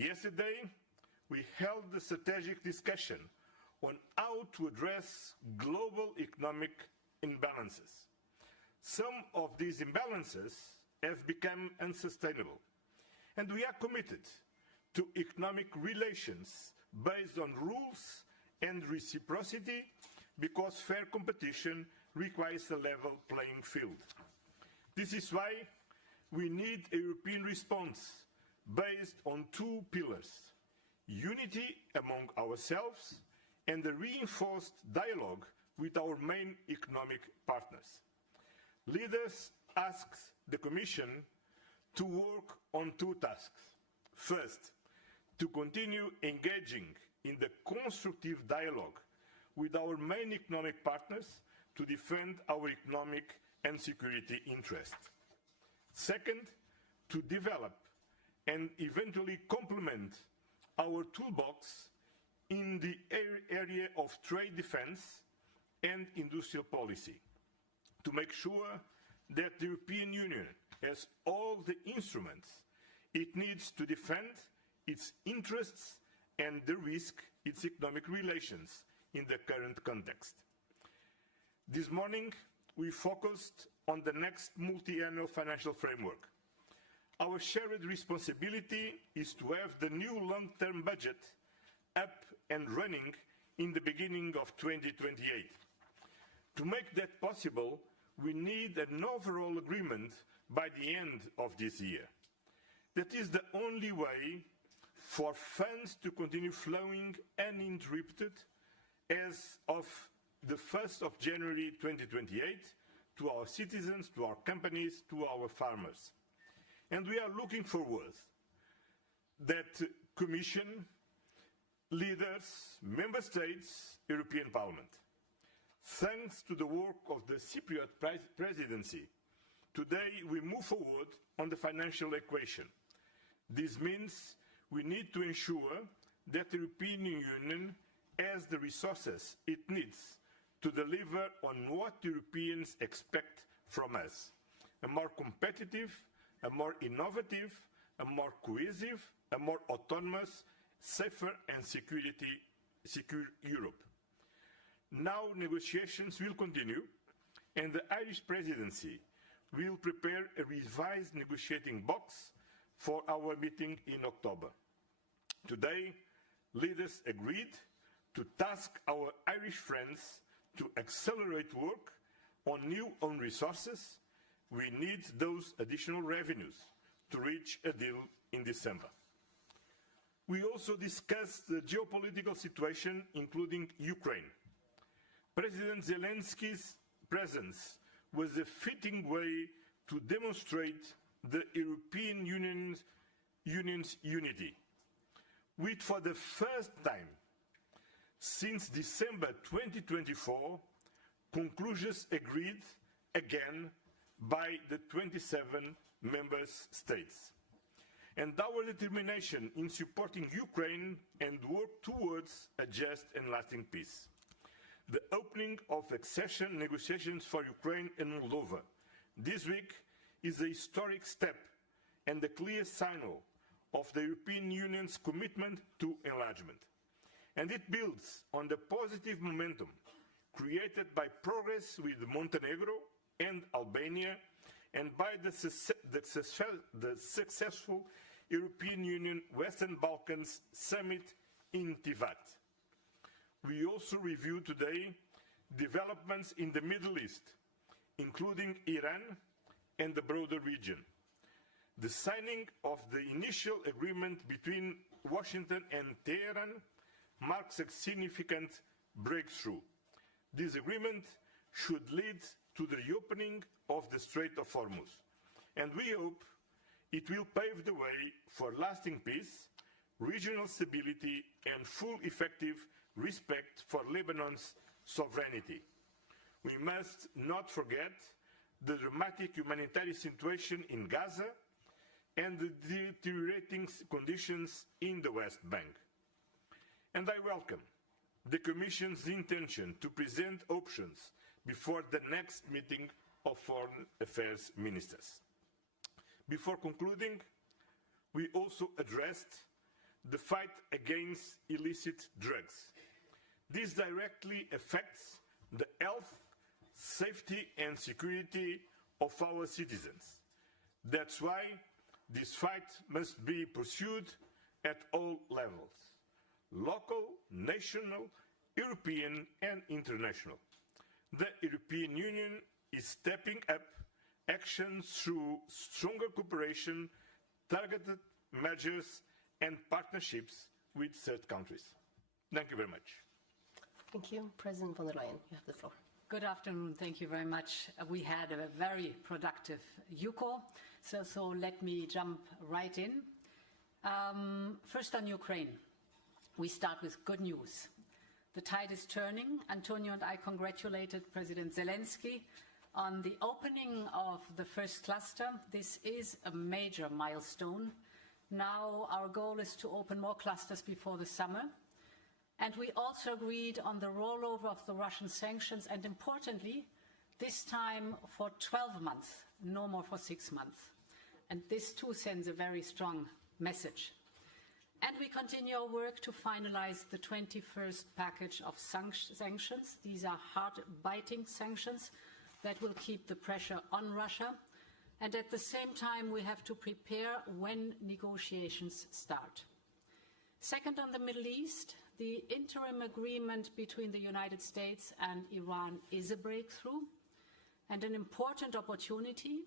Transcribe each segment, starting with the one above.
Yesterday, we held a strategic discussion on how to address global economic imbalances. Some of these imbalances have become unsustainable, and we are committed to economic relations based on rules and reciprocity, because fair competition requires a level playing field. This is why we need a European response based on two pillars: unity among ourselves and a reinforced dialogue with our main economic partners. Leaders asked the Commission to work on two tasks. First, to continue engaging in the constructive dialogue with our main economic partners to defend our economic and security interests. Second, to develop and eventually complement our toolbox in the area of trade defense and industrial policy, to make sure that the European Union has all the instruments it needs to defend its interests and de-risk its economic relations in the current context. This morning, we focused on the next multi-annual financial framework. Our shared responsibility is to have the new long-term budget up and running in the beginning of 2028. To make that possible, we need an overall agreement by the end of this year. That is the only way for funds to continue flowing uninterrupted as of the 1st of January 2028 to our citizens, to our companies, to our farmers. And we are looking forward that Commission, leaders, Member States, European Parliament. Thanks to the work of the Cypriot presidency, today we move forward on the financial equation. This means we need to ensure that the European Union has the resources it needs to deliver on what Europeans expect from us: a more competitive, a more innovative, a more cohesive, a more autonomous, safer and secure Europe. Now negotiations will continue, and the Irish presidency will prepare a revised negotiating box for our meeting in October. Today, leaders agreed to task our Irish friends to accelerate work on new own resources. We need those additional revenues to reach a deal in December. We also discussed the geopolitical situation, including Ukraine. President Zelensky's presence was a fitting way to demonstrate the European Union's unity, with, for the first time since December 2024, conclusions agreed again by the 27 member states. And our determination in supporting Ukraine and work towards a just and lasting peace. The opening of accession negotiations for Ukraine and Moldova this week is a historic step and a clear signal of the European Union's commitment to enlargement. And it builds on the positive momentum created by progress with Montenegro and Albania, and by the successful European Union Western Balkans Summit in Tivat. We also review today developments in the Middle East, including Iran and the broader region. The signing of the initial agreement between Washington and Tehran marks a significant breakthrough. This agreement should lead to the reopening of the Strait of Hormuz, and we hope it will pave the way for lasting peace, regional stability, and full effective respect for Lebanon's sovereignty. We must not forget the dramatic humanitarian situation in Gaza and the deteriorating conditions in the West Bank. And I welcome the Commission's intention to present options before the next meeting of Foreign Affairs Ministers. Before concluding, we also addressed the fight against illicit drugs. This directly affects the health, safety and security of our citizens. That's why this fight must be pursued at all levels: local, national, European and international. The European Union is stepping up actions through stronger cooperation, targeted measures and partnerships with third countries. Thank you very much. Thank you. President von der Leyen, you have the floor. Good afternoon. Thank you very much. We had a very productive UCO, so let me jump right in. First on Ukraine. We start with good news. The tide is turning. Antonio and I congratulated President Zelensky on the opening of the first cluster. This is a major milestone. Now our goal is to open more clusters before the summer. And we also agreed on the rollover of the Russian sanctions, and importantly, this time for 12 months, no more for 6 months. And this too sends a very strong message. And we continue our work to finalize the 21st package of sanctions. These are hard-biting sanctions that will keep the pressure on Russia. And at the same time, we have to prepare when negotiations start. Second, on the Middle East, the interim agreement between the United States and Iran is a breakthrough and an important opportunity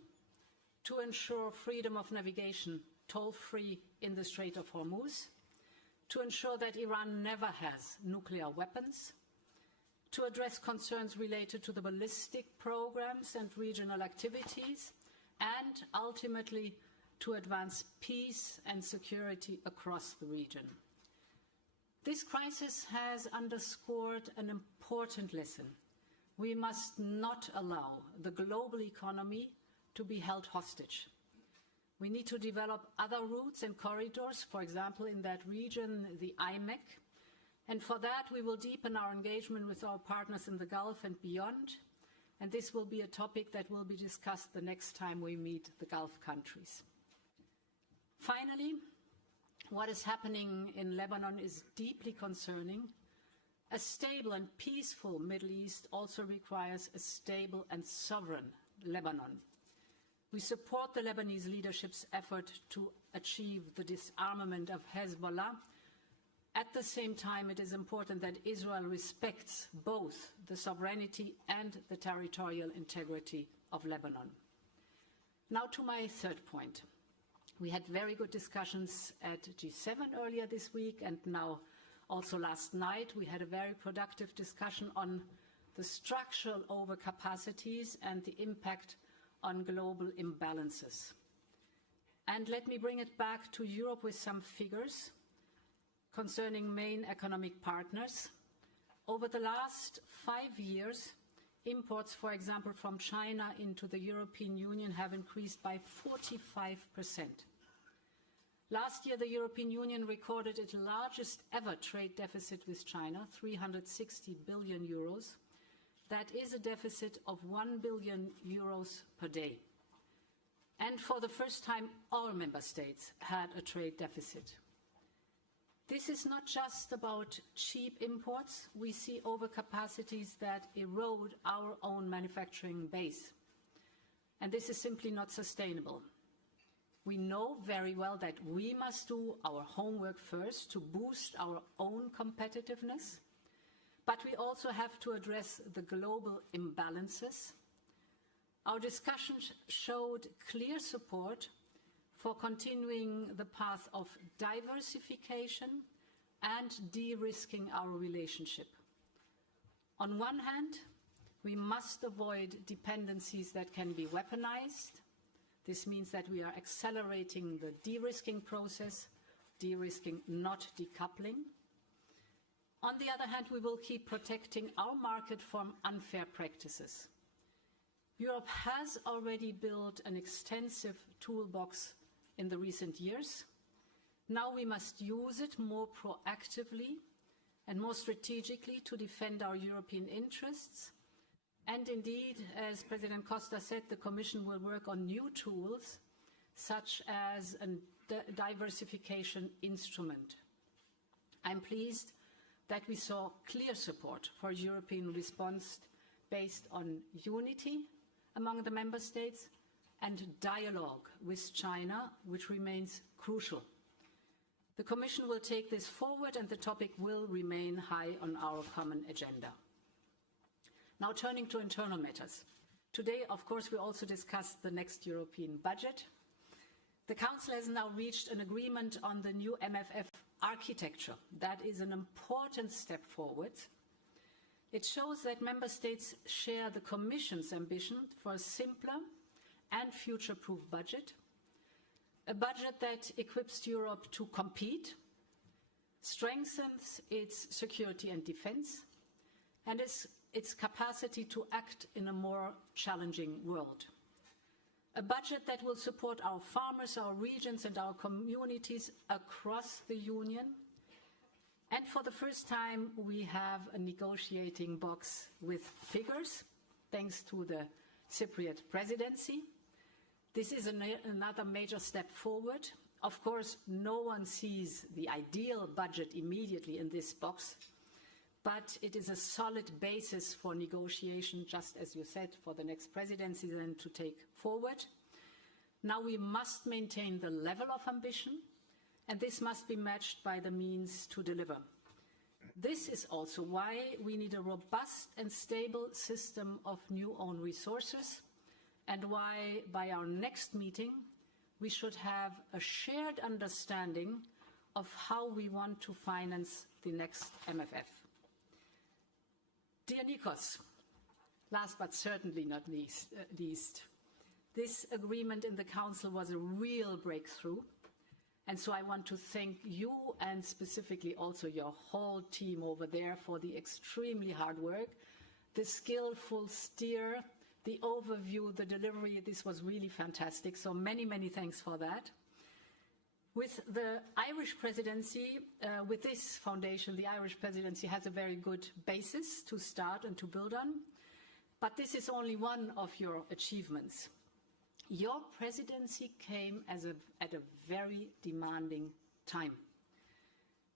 to ensure freedom of navigation toll-free in the Strait of Hormuz, to ensure that Iran never has nuclear weapons, to address concerns related to the ballistic programs and regional activities, and ultimately to advance peace and security across the region. This crisis has underscored an important lesson. We must not allow the global economy to be held hostage. We need to develop other routes and corridors, for example, in that region, the IMEC. And for that, we will deepen our engagement with our partners in the Gulf and beyond. And this will be a topic that will be discussed the next time we meet the Gulf countries. Finally, what is happening in Lebanon is deeply concerning. A stable and peaceful Middle East also requires a stable and sovereign Lebanon. We support the Lebanese leadership's effort to achieve the disarmament of Hezbollah. At the same time, it is important that Israel respects both the sovereignty and the territorial integrity of Lebanon. Now to my third point. We had very good discussions at G7 earlier this week, and now also last night we had a very productive discussion on the structural overcapacities and the impact on global imbalances. And let me bring it back to Europe with some figures concerning main economic partners. Over the last 5 years, imports, for example, from China into the European Union have increased by 45%. Last year, the European Union recorded its largest ever trade deficit with China, 360 billion euros. That is a deficit of 1 billion euros per day. And for the first time, all member states had a trade deficit. This is not just about cheap imports. We see overcapacities that erode our own manufacturing base. And this is simply not sustainable. We know very well that we must do our homework first to boost our own competitiveness, but we also have to address the global imbalances. Our discussions showed clear support for continuing the path of diversification and de-risking our relationship. On one hand, we must avoid dependencies that can be weaponized. This means that we are accelerating the de-risking process, de-risking, not decoupling. On the other hand, we will keep protecting our market from unfair practices. Europe has already built an extensive toolbox in the recent years. Now we must use it more proactively and more strategically to defend our European interests. And indeed, as President Costa said, the Commission will work on new tools, such as a diversification instrument. I'm pleased that we saw clear support for a European response based on unity among the member states and dialogue with China, which remains crucial. The Commission will take this forward and the topic will remain high on our common agenda. Now turning to internal matters. Today, of course, we also discussed the next European budget. The Council has now reached an agreement on the new MFF architecture. That is an important step forward. It shows that Member States share the Commission's ambition for a simpler and future-proof budget, a budget that equips Europe to compete, strengthens its security and defense, and its capacity to act in a more challenging world. A budget that will support our farmers, our regions and our communities across the Union. And for the first time, we have a negotiating box with figures, thanks to the Cypriot presidency. This is another major step forward. Of course, no one sees the ideal budget immediately in this box, but it is a solid basis for negotiation, just as you said, for the next presidency then to take forward. Now we must maintain the level of ambition, and this must be matched by the means to deliver. This is also why we need a robust and stable system of new own resources, and why by our next meeting we should have a shared understanding of how we want to finance the next MFF. Dear Nikos, last but certainly not least, this agreement in the Council was a real breakthrough, and so I want to thank you and specifically also your whole team over there for the extremely hard work, the skillful steer, the overview, the delivery. This was really fantastic, so many, many thanks for that. With the Irish presidency, with this foundation, the Irish presidency has a very good basis to start and to build on. But this is only one of your achievements. Your presidency came at a very demanding time.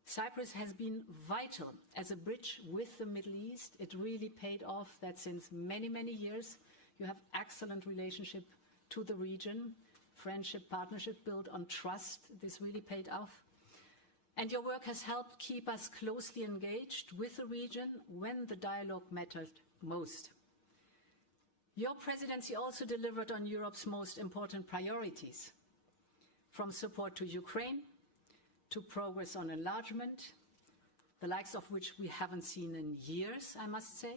Cyprus has been vital as a bridge with the Middle East. It really paid off that since many, many years you have excellent relationship to the region. Friendship, partnership built on trust. This really paid off. And your work has helped keep us closely engaged with the region when the dialogue mattered most. Your presidency also delivered on Europe's most important priorities, from support to Ukraine to progress on enlargement, the likes of which we haven't seen in years, I must say,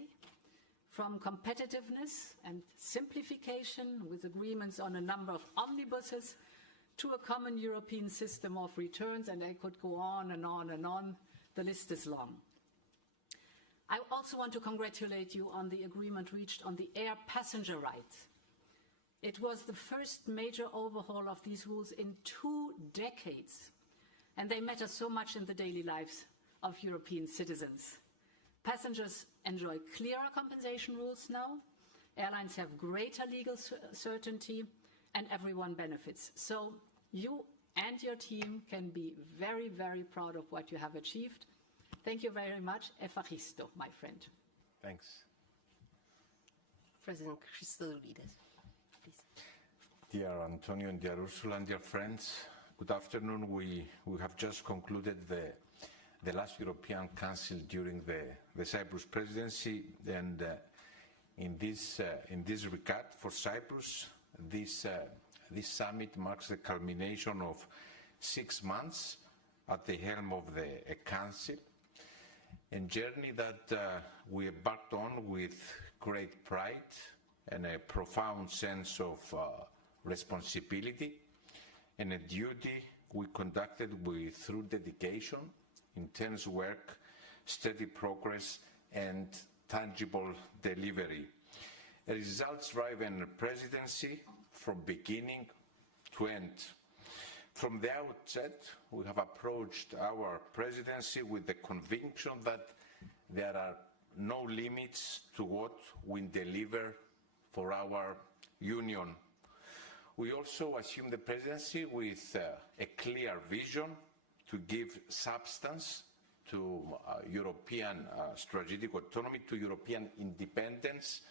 from competitiveness and simplification with agreements on a number of omnibuses to a common European system of returns, and I could go on and on and on. The list is long. I also want to congratulate you on the agreement reached on the air passenger rights. It was the first major overhaul of these rules in 2 decades, and they matter so much in the daily lives of European citizens. Passengers enjoy clearer compensation rules now, airlines have greater legal certainty, and everyone benefits. So you and your team can be very, very proud of what you have achieved. Thank you very much. Efaristo, my friend. Thanks. President Christodoulides, please. Dear Antonio and dear Ursula and dear friends, good afternoon. We have just concluded the last European Council during the Cyprus presidency, and in this regard for Cyprus, this summit marks the culmination of 6 months at the helm of the Council, a journey that we embarked on with great pride and a profound sense of responsibility, and a duty we conducted through dedication, intense work, steady progress, and tangible delivery. A results-driven presidency from beginning to end. From the outset, we have approached our presidency with the conviction that there are no limits to what we deliver for our Union. We also assume the presidency with a clear vision to give substance to European strategic autonomy, to European independence,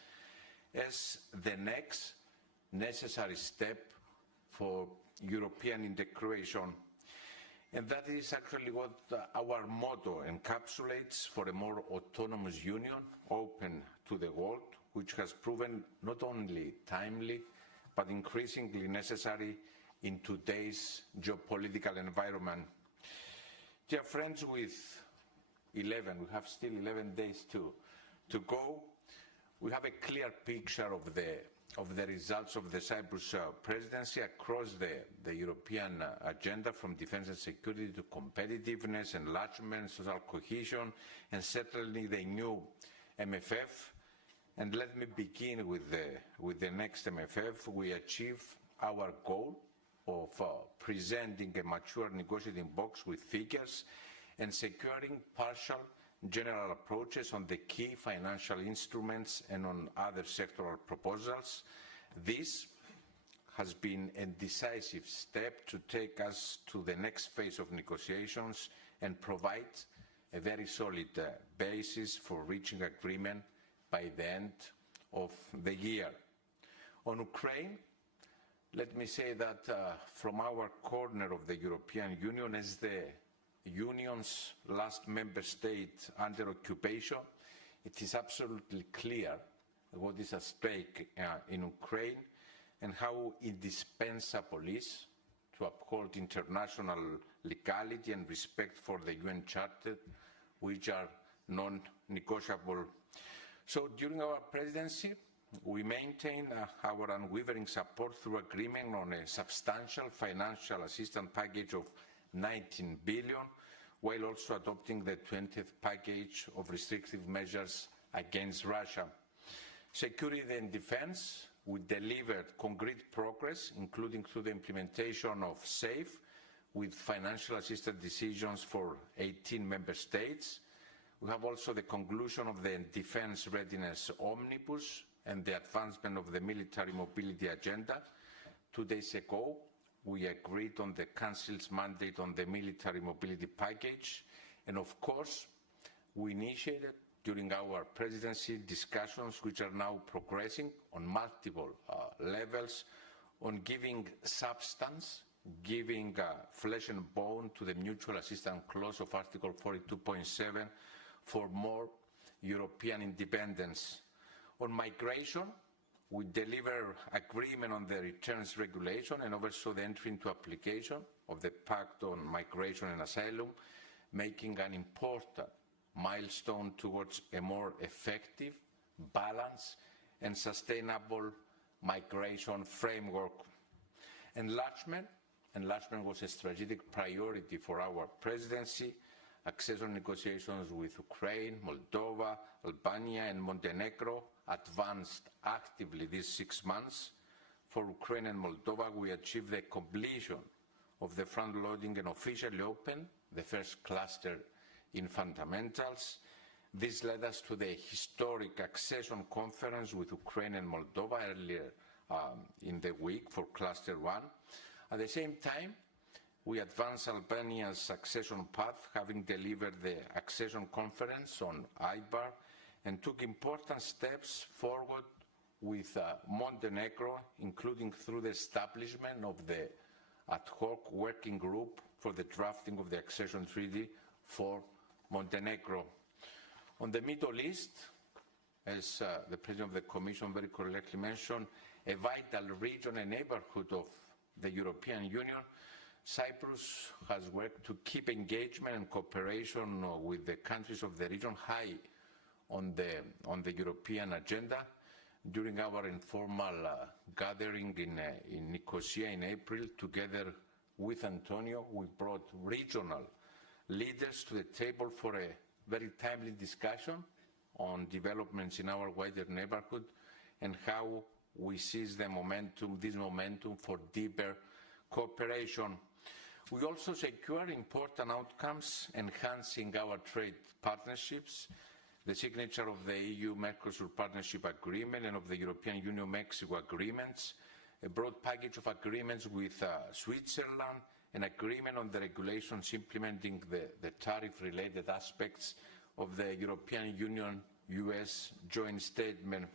as the next necessary step for European integration. And that is actually what our motto encapsulates for a more autonomous union, open to the world, which has proven not only timely, but increasingly necessary in today's geopolitical environment. Dear friends, we have still 11 days to go. We have a clear picture of the results of the Cyprus presidency across the European agenda, from defense and security to competitiveness, enlargement, social cohesion, and certainly the new MFF. And let me begin with the next MFF. We achieve our goal of presenting a mature negotiating box with figures and securing partial general approaches on the key financial instruments and on other sectoral proposals. This has been a decisive step to take us to the next phase of negotiations and provide a very solid basis for reaching agreement by the end of the year. On Ukraine, let me say that from our corner of the European Union, as the Union's last member state under occupation, it is absolutely clear what is at stake in Ukraine and how indispensable it is to uphold international legality and respect for the UN Charter, which are non-negotiable. So during our presidency, we maintain our unwavering support through agreement on a substantial financial assistance package of 19 billion, while also adopting the 20th package of restrictive measures against Russia. Security and defense, we delivered concrete progress, including through the implementation of SAFE, with financial assistance decisions for 18 member states. We have also the conclusion of the Defense Readiness Omnibus and the advancement of the military mobility agenda. 2 days ago, we agreed on the Council's mandate on the military mobility package, and of course, we initiated during our presidency discussions which are now progressing on multiple levels on giving substance, giving flesh and bone to the mutual assistance clause of Article 42.7 for more European independence. On migration, we deliver agreement on the returns regulation and oversaw the entry into application of the Pact on Migration and Asylum, making an important milestone towards a more effective, balanced and sustainable migration framework. Enlargement was a strategic priority for our presidency. Accession negotiations with Ukraine, Moldova, Albania and Montenegro advanced actively these 6 months. For Ukraine and Moldova, we achieved the completion of the front-loading and officially opened the first cluster in fundamentals. This led us to the historic accession conference with Ukraine and Moldova earlier in the week for Cluster 1. At the same time, we advanced Albania's accession path, having delivered the accession conference on IBAR, and took important steps forward with Montenegro, including through the establishment of the ad hoc working group for the drafting of the accession treaty for Montenegro. On the Middle East, as the President of the Commission very correctly mentioned, a vital region and neighborhood of the European Union, Cyprus has worked to keep engagement and cooperation with the countries of the region high on the European agenda. During our informal gathering in Nicosia in April, together with Antonio, we brought regional leaders to the table for a very timely discussion on developments in our wider neighborhood and how we seize this momentum for deeper cooperation. We also secure important outcomes, enhancing our trade partnerships, the signature of the EU-Mercosur Partnership Agreement and of the European Union-Mexico agreements, a broad package of agreements with Switzerland an agreement on the regulations implementing the tariff-related aspects of the European Union-US joint statement.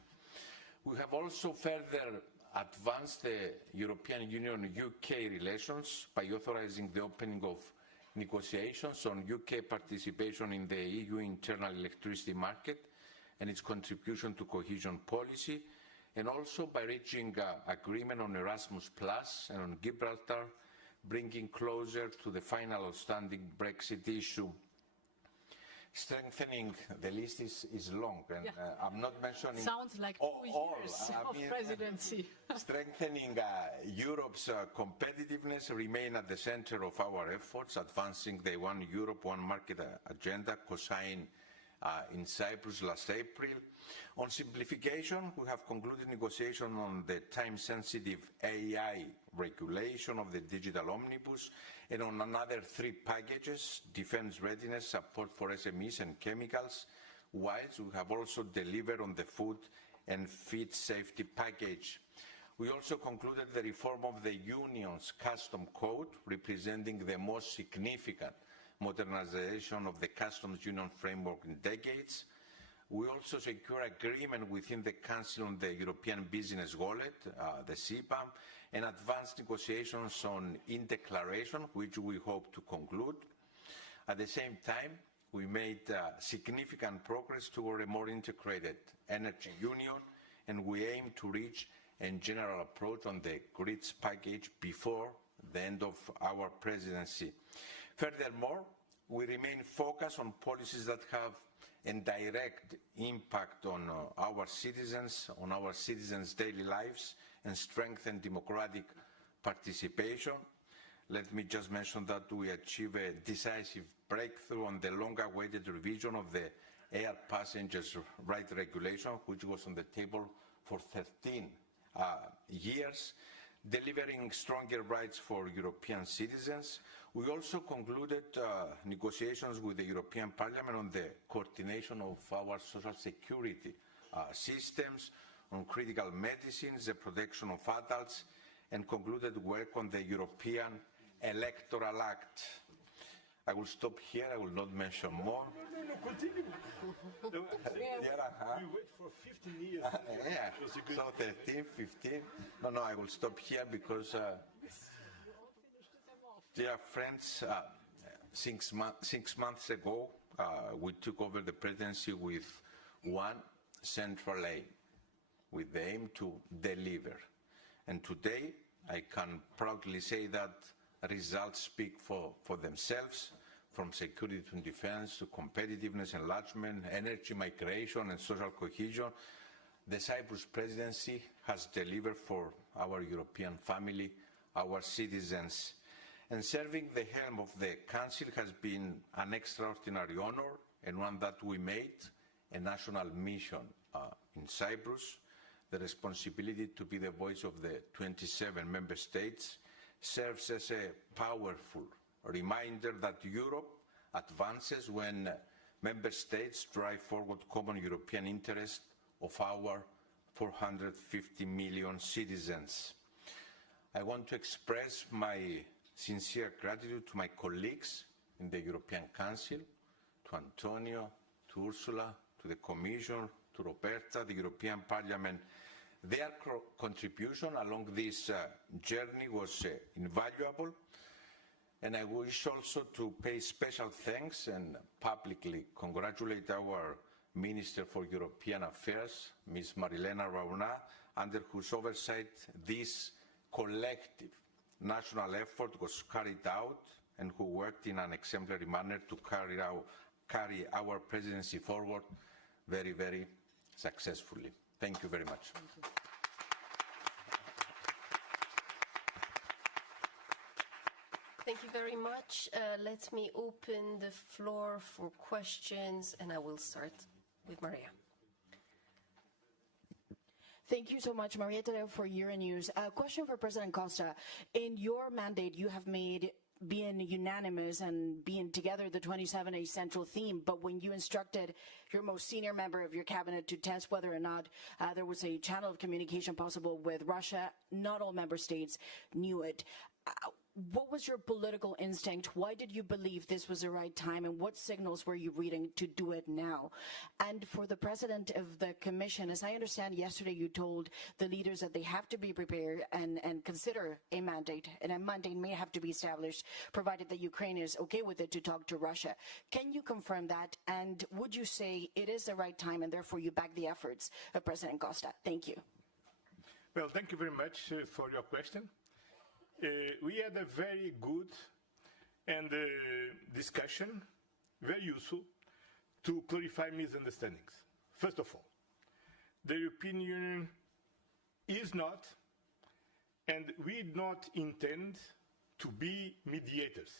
We have also further advanced the European Union-UK relations by authorising the opening of negotiations on UK participation in the EU internal electricity market and its contribution to cohesion policy, and also by reaching agreement on Erasmus Plus and on Gibraltar, bringing closer to the final outstanding Brexit issue. Strengthening the list is long, and I'm not mentioning... Sounds like 2 years of presidency. Strengthening Europe's competitiveness remain at the center of our efforts, advancing the One Europe, One Market agenda co-signed in Cyprus last April. On simplification, we have concluded negotiation on the time-sensitive AI regulation of the digital omnibus and on another 3 packages, defence readiness, support for SMEs and chemicals, whilst we have also delivered on the food and feed safety package. We also concluded the reform of the Union's custom code, representing the most significant modernization of the customs union framework in decades. We also secure agreement within the Council on the European Business Wallet, the CBAM, and advanced negotiations on in-declaration, which we hope to conclude. At the same time, we made significant progress toward a more integrated energy union, and we aim to reach a general approach on the grids package before the end of our presidency. Furthermore, we remain focused on policies that have a direct impact on our citizens, daily lives, and strengthen democratic participation. Let me just mention that we achieved a decisive breakthrough on the long-awaited revision of the air passengers' right regulation, which was on the table for 13 years, delivering stronger rights for European citizens. We also concluded negotiations with the European Parliament on the coordination of our social security systems, on critical medicines, the protection of adults, and concluded work on the European Electoral Act. I will stop here. I will not mention more. No, continue. We wait for 15 years. Yeah, so 13, 15. No, I will stop here because, dear friends, 6 months ago, we took over the presidency with one central aim, with the aim to deliver. And today, I can proudly say that results speak for themselves, from security to defense to competitiveness, enlargement, energy, migration, and social cohesion. The Cyprus presidency has delivered for our European family, our citizens. And serving the helm of the Council has been an extraordinary honor, and one that we made a national mission in Cyprus. The responsibility to be the voice of the 27 member states serves as a powerful reminder that Europe advances when member states drive forward common European interest of our 450 million citizens. I want to express my sincere gratitude to my colleagues in the European Council, to Antonio, to Ursula, to the Commission, to Roberta, the European Parliament. Their contribution along this journey was invaluable, and I wish also to pay special thanks and publicly congratulate our Minister for European Affairs, Ms. Marilena Rauna, under whose oversight this collective national effort was carried out, and who worked in an exemplary manner to carry our presidency forward very, very successfully. Thank you very much. Thank you. Thank you very much. Let me open the floor for questions, and I will start with Maria. Thank you so much, Marietta, for Euronews. A question for President Costa. In your mandate, you have made being unanimous and being together the 27 a central theme, but when you instructed your most senior member of your cabinet to test whether or not there was a channel of communication possible with Russia, not all member states knew it. what was your political instinct? Why did you believe this was the right time, and what signals were you reading to do it now? And for the President of the Commission, as I understand, yesterday you told the leaders that they have to be prepared and consider a mandate, and a mandate may have to be established, provided that Ukraine is okay with it, to talk to Russia. Can you confirm that? And would you say it is the right time, and therefore you back the efforts of President Costa? Thank you. Well, thank you very much for your question. We had a very good and discussion, very useful, to clarify misunderstandings. First of all, the European Union is not, and we do not intend to be mediators.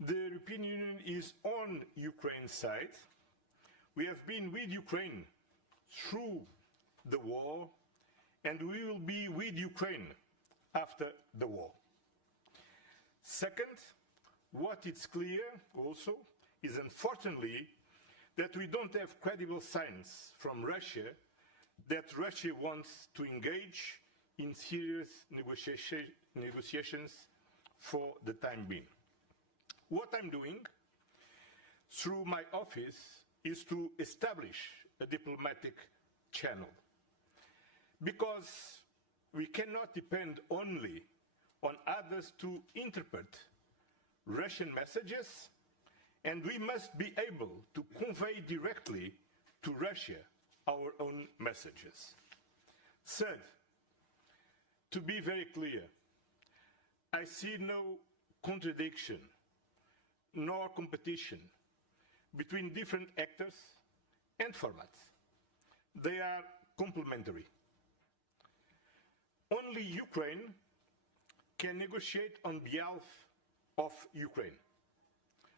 The European Union is on Ukraine's side. We have been with Ukraine through the war, and we will be with Ukraine after the war. Second, what is clear also is, unfortunately, that we don't have credible signs from Russia that Russia wants to engage in serious negotiations for the time being. What I'm doing through my office is to establish a diplomatic channel, because we cannot depend only on others to interpret Russian messages, and we must be able to convey directly to Russia our own messages. Third, to be very clear, I see no contradiction nor competition between different actors and formats. They are complementary. Only Ukraine can negotiate on behalf of Ukraine.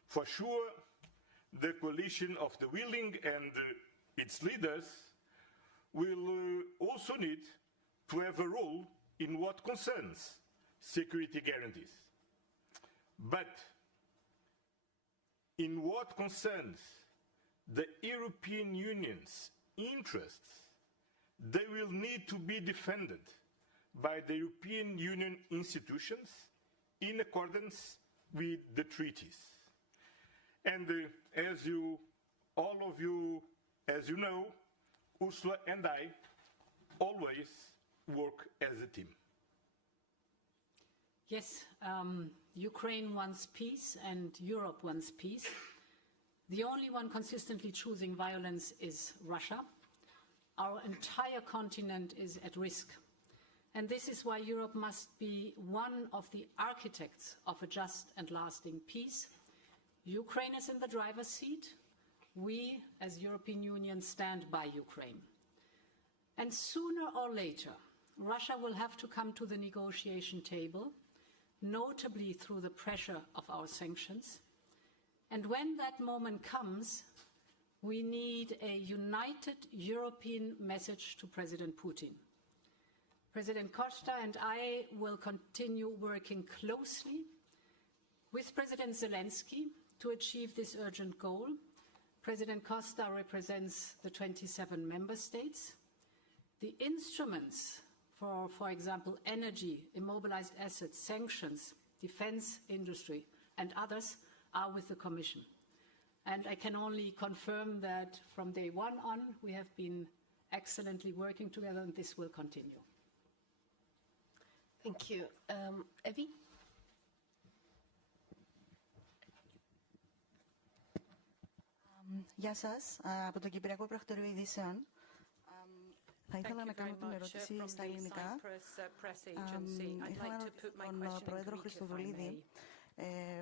For sure, the coalition of the willing and its leaders will also need to have a role in what concerns security guarantees. But in what concerns the European Union's interests, they will need to be defended by the European Union institutions in accordance with the treaties. And as you know, Ursula and I always work as a team. Yes, Ukraine wants peace and Europe wants peace. The only one consistently choosing violence is Russia. Our entire continent is at risk. And this is why Europe must be one of the architects of a just and lasting peace. Ukraine is in the driver's seat. We, as European Union, stand by Ukraine. And sooner or later, Russia will have to come to the negotiation table, notably through the pressure of our sanctions. And when that moment comes, we need a united European message to President Putin. President Costa and I will continue working closely with President Zelensky to achieve this urgent goal. President Costa represents the 27 member states. The instruments for example, energy, immobilized assets, sanctions, defense industry, and others are with the Commission. And I can only confirm that from day one on, we have been excellently working together, and this will continue. Thank you. Evie? Γεια σας, από το Κυπριακό Πρακτορείο Ειδήσεων. Θα ήθελα να κάνω την ερώτηση στα ελληνικά. Ήθελα να ρωτήσω τον Πρόεδρο Χριστοδουλίδη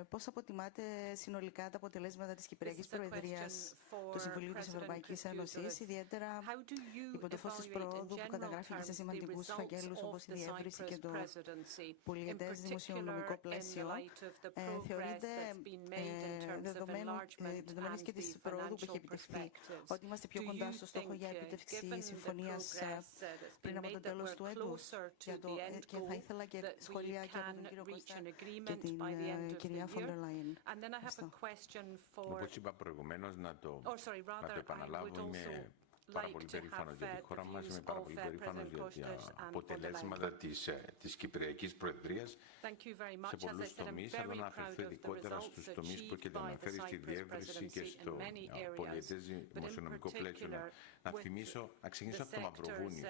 πώς αποτιμάτε συνολικά τα αποτελέσματα της Κυπριακής Προεδρίας του Συμβουλίου της Ευρωπαϊκής Ένωσης, ιδιαίτερα υπό το φως της προόδου που καταγράφηκε σε σημαντικούς φακέλους όπως η διεύρυνση και το πολυετές δημοσιονομικό πλαίσιο. Θεωρείτε, δεδομένης και της προόδου που έχει επιτευχθεί, ότι είμαστε πιο κοντά στο στόχο για επιτεύξη συμφωνίας πριν από το τέλος του έτους? Και θα ήθελα και σχόλια και από τον κύριο Κώστα και την κυρία Φοντερ Λάιεν. Όπως είπα προηγουμένως, να το επαναλάβω, είμαι πάρα πολύ περήφανος για τη χώρα μας, είμαι πάρα πολύ περήφανος για τα αποτελέσματα της Κυπριακής Προεδρίας σε πολλούς τομείς. Θέλω να αναφερθώ ειδικότερα στους τομείς που έχετε αναφέρει στη διεύρυνση και στο πολιετές δημοσιονομικό πλαίσιο. Να ξεκινήσω από το Μαυροβούνιο.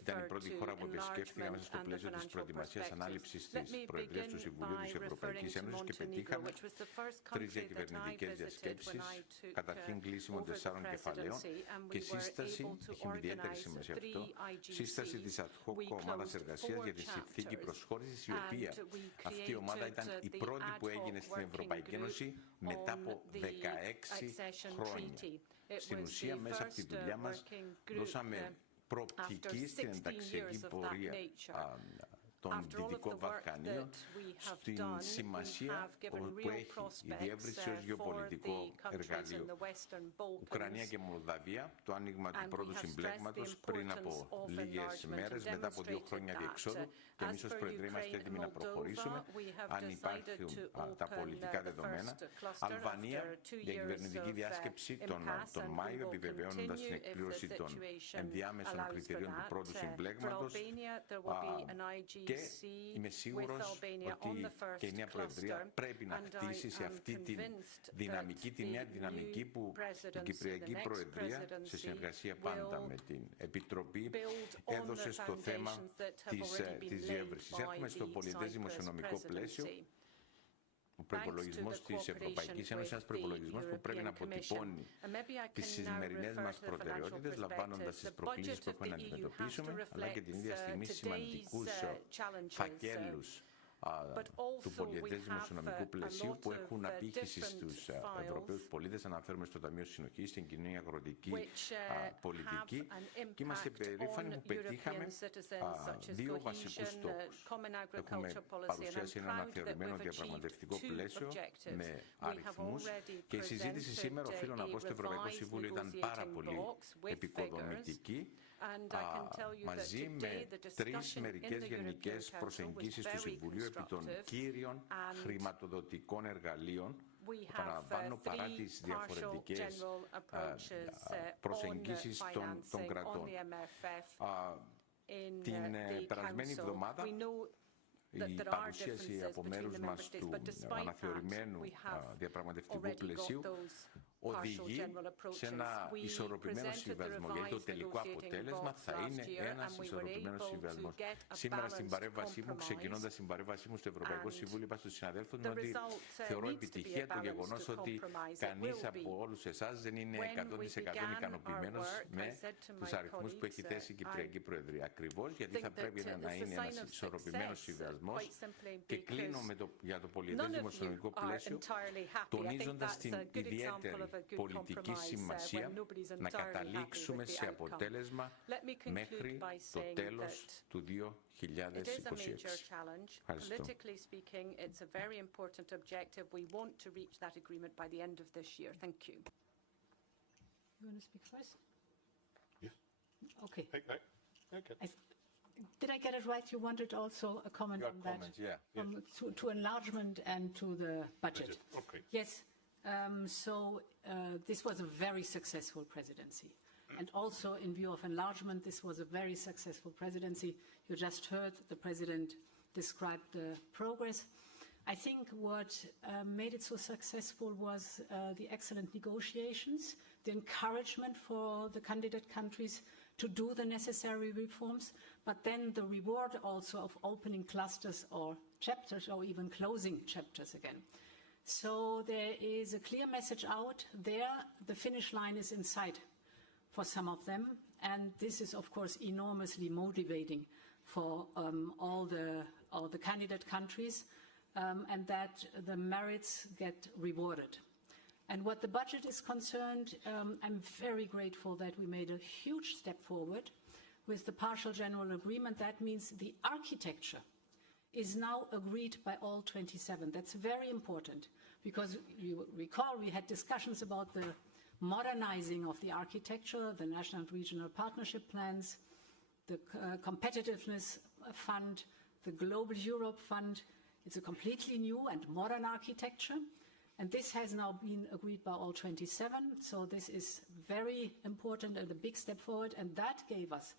Ήταν η πρώτη χώρα που επισκέφθηκα μέσα στο πλαίσιο της προετοιμασίας ανάληψης της Προεδρίας του Συμβουλίου της Ευρωπαϊκής Ένωσης και πετύχαμε 3 διακυβερνητικές διασκέψεις, καταρχήν κλείσιμο 4 κεφαλαίων και σύσταση, έχει ιδιαίτερη σημασία αυτό, σύσταση της ad hoc ομάδας εργασίας για τη συνθήκη προσχώρησης, η οποία αυτή η ομάδα ήταν η πρώτη που έγινε στην Ευρωπαϊκή Ένωση μετά από 16 χρόνια. Στην ουσία, μέσα από τη δουλειά μας, δώσαμε προοπτική στην ενταξιακή πορεία των Δυτικών Βαλκανίων, στην σημασία που έχει η διεύρυνση ως γεωπολιτικό εργαλείο. Ουκρανία και Μολδαβία, το άνοιγμα του πρώτου συμπλέγματος πριν από λίγες μέρες, μετά από 2 χρόνια διεξόδου, και εμείς ως Προεδρία είμαστε έτοιμοι να προχωρήσουμε, αν υπάρχουν τα πολιτικά δεδομένα. Αλβανία, διακυβερνητική διάσκεψη τον Μάιο, επιβεβαιώνοντας την εκπλήρωση των ενδιάμεσων κριτηρίων του πρώτου συμπλέγματος. Και είμαι σίγουρος ότι και η νέα Προεδρία πρέπει να χτίσει σε αυτή τη δυναμική, τη νέα δυναμική που η Κυπριακή Προεδρία, σε συνεργασία πάντα με την Επιτροπή, έδωσε στο θέμα της διεύρυνσης. Έρχομαι στο πολιετές δημοσιονομικό πλαίσιο. Ο προϋπολογισμός της Ευρωπαϊκής Ένωσης είναι ένας προϋπολογισμός που πρέπει να αποτυπώνει τις σημερινές μας προτεραιότητες, λαμβάνοντας τις προκλήσεις που έχουμε να αντιμετωπίσουμε, αλλά και την ίδια στιγμή σημαντικούς φακέλους του πολιετές δημοσιονομικού πλαισίου που έχουν απήχηση στους Ευρωπαίους πολίτες. Αναφέρουμε στο Ταμείο Συνοχής, στην κοινή αγροτική πολιτική, και είμαστε περήφανοι που πετύχαμε 2 βασικούς στόχους. Έχουμε παρουσιάσει ένα αναθεωρημένο διαπραγματευτικό πλαίσιο με αριθμούς, και η συζήτηση σήμερα, οφείλω να πω, στο Ευρωπαϊκό Συμβούλιο ήταν πάρα πολύ επικοδομητική, μαζί με 3 μερικές γενικές προσεγγίσεις του Συμβουλίου επί των κύριων χρηματοδοτικών εργαλείων. Επαναλαμβάνω, παρά τις διαφορετικές προσεγγίσεις των κρατών. Την περασμένη εβδομάδα η παρουσίαση από μέρους μας του αναθεωρημένου διαπραγματευτικού πλαισίου οδηγεί σε ένα ισορροπημένο συμβιβασμό, γιατί το τελικό αποτέλεσμα θα είναι ένας ισορροπημένος συμβιβασμός. Σήμερα στην παρέμβασή μου, ξεκινώντας την παρέμβασή μου στο Ευρωπαϊκό Συμβούλιο, είπα στους συναδέλφους μου ότι θεωρώ επιτυχία το γεγονός ότι κανείς από όλους εσάς δεν είναι 100% ικανοποιημένος με τους αριθμούς που έχει θέσει η Κυπριακή Προεδρία. Ακριβώς γιατί θα πρέπει να είναι ένας ισορροπημένος συμβιβασμός. Και κλείνω για το πολιετές δημοσιονομικό πλαίσιο, τονίζοντας την ιδιαίτερη πολιτική σημασία να καταλήξουμε σε αποτέλεσμα μέχρι το τέλος του 2026. Ευχαριστώ. Okay. Okay. Did I get it right? You wanted also a comment on that? Yeah. To enlargement and to the budget. Okay. Yes. This was a very successful presidency. And also in view of enlargement, this was a very successful presidency. You just heard the President describe the progress. I think what made it so successful was the excellent negotiations, the encouragement for the candidate countries to do the necessary reforms, but then the reward also of opening clusters or chapters or even closing chapters again. So there is a clear message out there. The finish line is in sight for some of them, and this is of course enormously motivating for all the candidate countries, and that the merits get rewarded. And what the budget is concerned, I'm very grateful that we made a huge step forward with the partial general agreement. That means the architecture is now agreed by all 27. That's very important, because you recall we had discussions about the modernizing of the architecture, the national and regional partnership plans, the competitiveness fund, the Global Europe Fund. It's a completely new and modern architecture. And this has now been agreed by all 27, so this is very important and a big step forward, and that gave us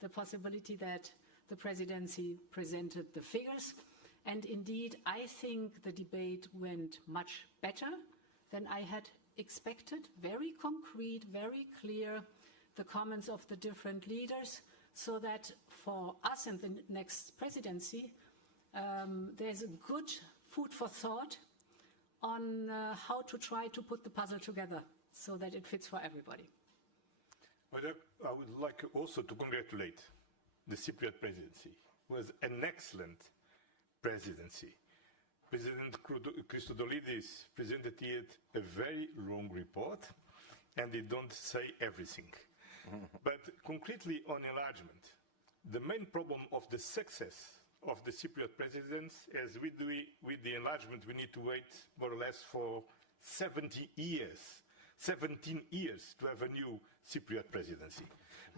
the possibility that the presidency presented the figures. And indeed, I think the debate went much better than I had expected. Very concrete, very clear, the comments of the different leaders, so that for us and the next presidency, there's a good food for thought on how to try to put the puzzle together so that it fits for everybody. Well, I would like also to congratulate the Cypriot presidency. It was an excellent presidency. President Christodoulidis presented yet a very long report, and they don't say everything. But concretely on enlargement, the main problem of the success of the Cypriot presidents, as we do with the enlargement, we need to wait more or less for 17 years to have a new Cypriot presidency.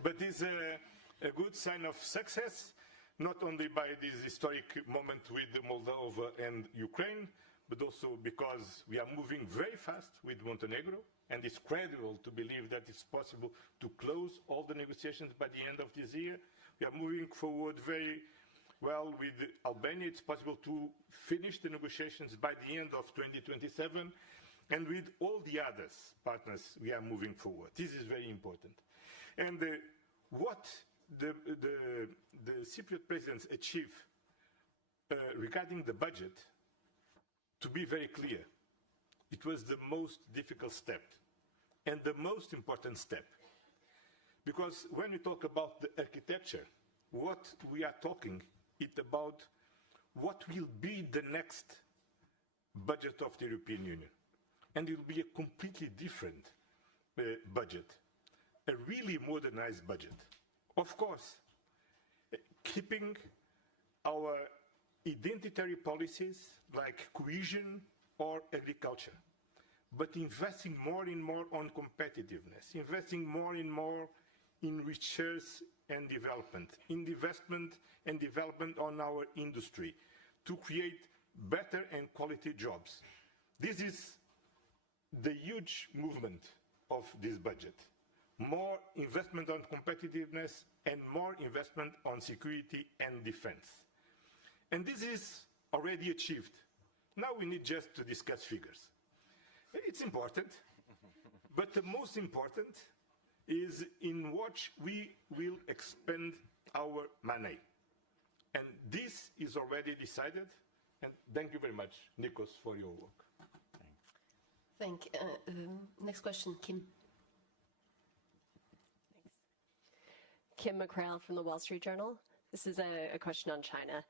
But it's a good sign of success, not only by this historic moment with Moldova and Ukraine, but also because we are moving very fast with Montenegro, and it's credible to believe that it's possible to close all the negotiations by the end of this year. We are moving forward very well with Albania. It's possible to finish the negotiations by the end of 2027, and with all the other partners we are moving forward. This is very important. And what the Cypriot presidents achieve regarding the budget, to be very clear, it was the most difficult step and the most important step. Because when we talk about the architecture, what we are talking is about what will be the next budget of the European Union. And it will be a completely different budget, a really modernized budget. Of course, keeping our identitary policies like cohesion or agriculture, but investing more and more on competitiveness, investing more and more in research and development, in investment and development on our industry to create better and quality jobs. This is the huge movement of this budget. More investment on competitiveness and more investment on security and defense. And this is already achieved. Now we need just to discuss figures. It's important, but the most important is in what we will expend our money. And this is already decided. And thank you very much, Nikos, for your work. Thank you. Next question, Kim. Kim McCrail from the Wall Street Journal. This is a question on China.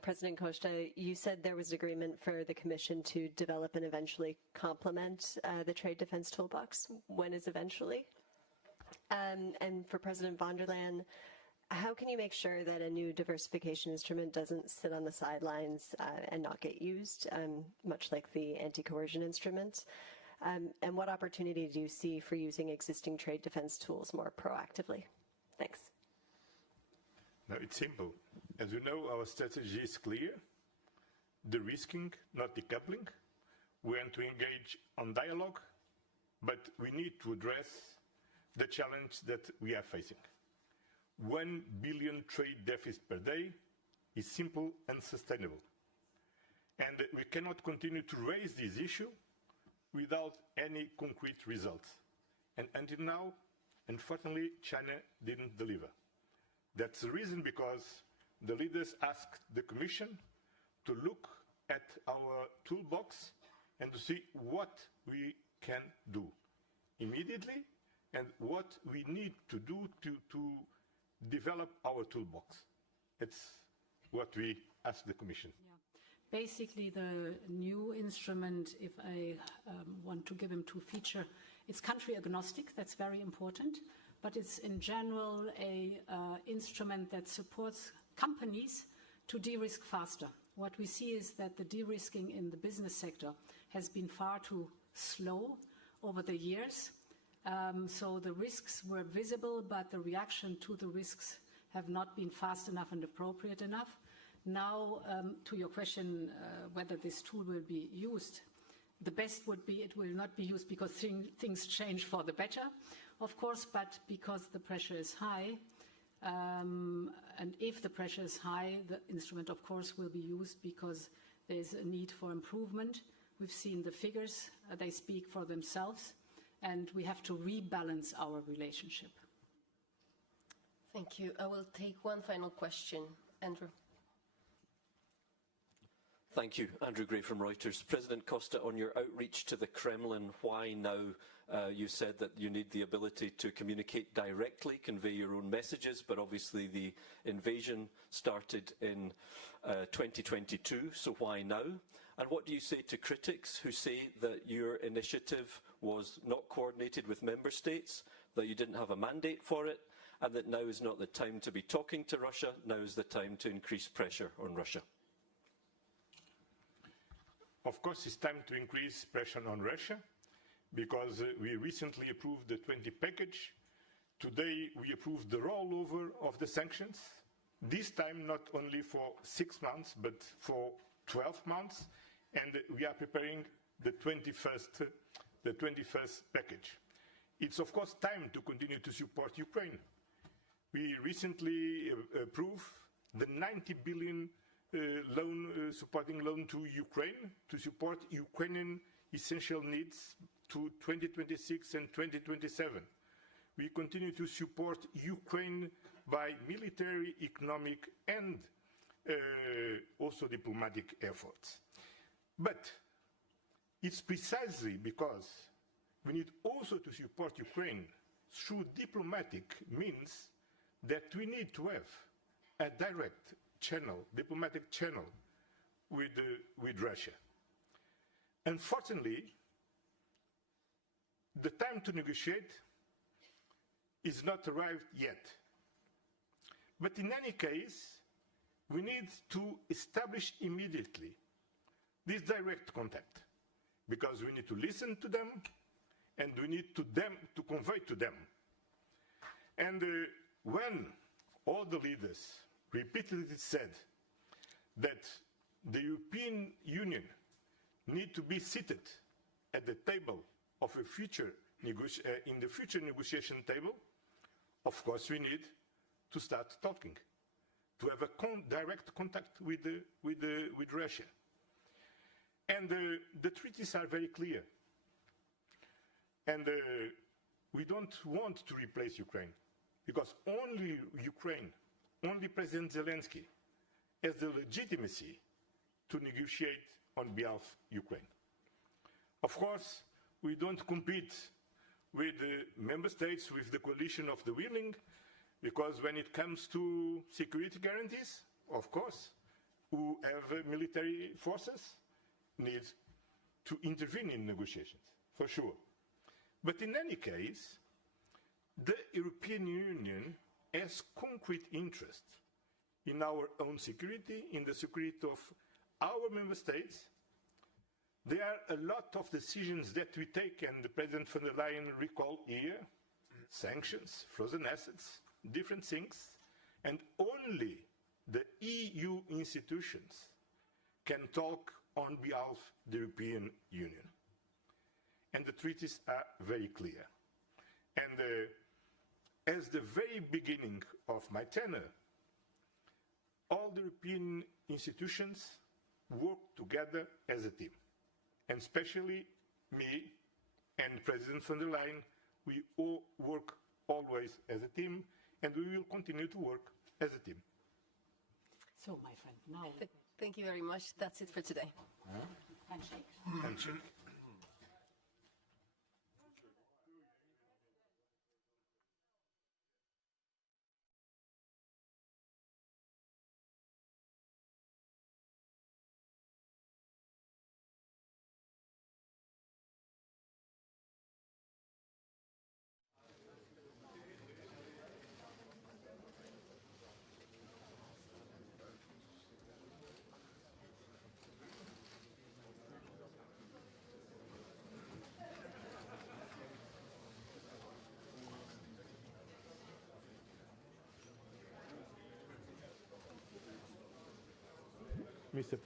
President Costa, you said there was agreement for the Commission to develop and eventually complement the trade defense toolbox. When is eventually? And for President von der Leyen, how can you make sure that a new diversification instrument doesn't sit on the sidelines and not get used, much like the anti-coercion instrument? And what opportunity do you see for using existing trade defense tools more proactively? Thanks. No, it's simple. As you know, our strategy is clear. De-risking, not decoupling. We want to engage on dialogue, but we need to address the challenge that we are facing. 1 billion trade deficit per day is simple and sustainable. And we cannot continue to raise this issue without any concrete results. And until now, unfortunately, China didn't deliver. That's the reason because the leaders asked the Commission to look at our toolbox and to see what we can do immediately and what we need to do to develop our toolbox. It's what we asked the Commission. Yeah. Basically, the new instrument, if I want to give him two features, it's country agnostic, that's very important, but it's in general a instrument that supports companies to de-risk faster. What we see is that the de-risking in the business sector has been far too slow over the years. So the risks were visible, but the reaction to the risks have not been fast enough and appropriate enough. Now, to your question whether this tool will be used, The best would be it will not be used because things change for the better, of course, but because the pressure is high. And if the pressure is high, the instrument, of course, will be used because there's a need for improvement. We've seen the figures, they speak for themselves, and we have to rebalance our relationship. Thank you. I will take one final question. Andrew. Thank you. Andrew Gray from Reuters. President Costa, on your outreach to the Kremlin, why now? You said that you need the ability to communicate directly, convey your own messages, but obviously the invasion started in 2022, so why now? And what do you say to critics who say that your initiative was not coordinated with member states, that you didn't have a mandate for it, and that now is not the time to be talking to Russia, now is the time to increase pressure on Russia? Of course, it's time to increase pressure on Russia, because we recently approved the 20 package. Today, we approved the rollover of the sanctions, this time not only for 6 months, but for 12 months, and we are preparing the 21st package. It's, of course, time to continue to support Ukraine. We recently approved the 90 billion supporting loan to Ukraine to support Ukrainian essential needs to 2026 and 2027. We continue to support Ukraine by military, economic, and also diplomatic efforts. But it's precisely because we need also to support Ukraine through diplomatic means that we need to have a direct channel, diplomatic channel with Russia. Unfortunately, the time to negotiate is not arrived yet. But in any case, we need to establish immediately this direct contact, because we need to listen to them and we need to convey to them. And when all the leaders repeatedly said that the European Union need to be seated at the table of a future in the future negotiation table, of course we need to start talking, to have a direct contact with Russia. And the treaties are very clear. And we don't want to replace Ukraine, because only Ukraine, only President Zelensky has the legitimacy to negotiate on behalf of Ukraine. Of course, we don't compete with the member states, with the coalition of the willing, because when it comes to security guarantees, of course, who have military forces need to intervene in negotiations, for sure. But in any case, the European Union has concrete interest in our own security, in the security of our member states. There are a lot of decisions that we take, and the President von der Leyen recalled here, sanctions, frozen assets, different things, and only the EU institutions can talk on behalf of the European Union. And the treaties are very clear. And as the very beginning of my tenure, all the European institutions work together as a team. And especially me and President von der Leyen, we all work always as a team, and we will continue to work as a team. So, my friend, now... Thank you very much. That's it for today. Handshake. Handshake. Mr.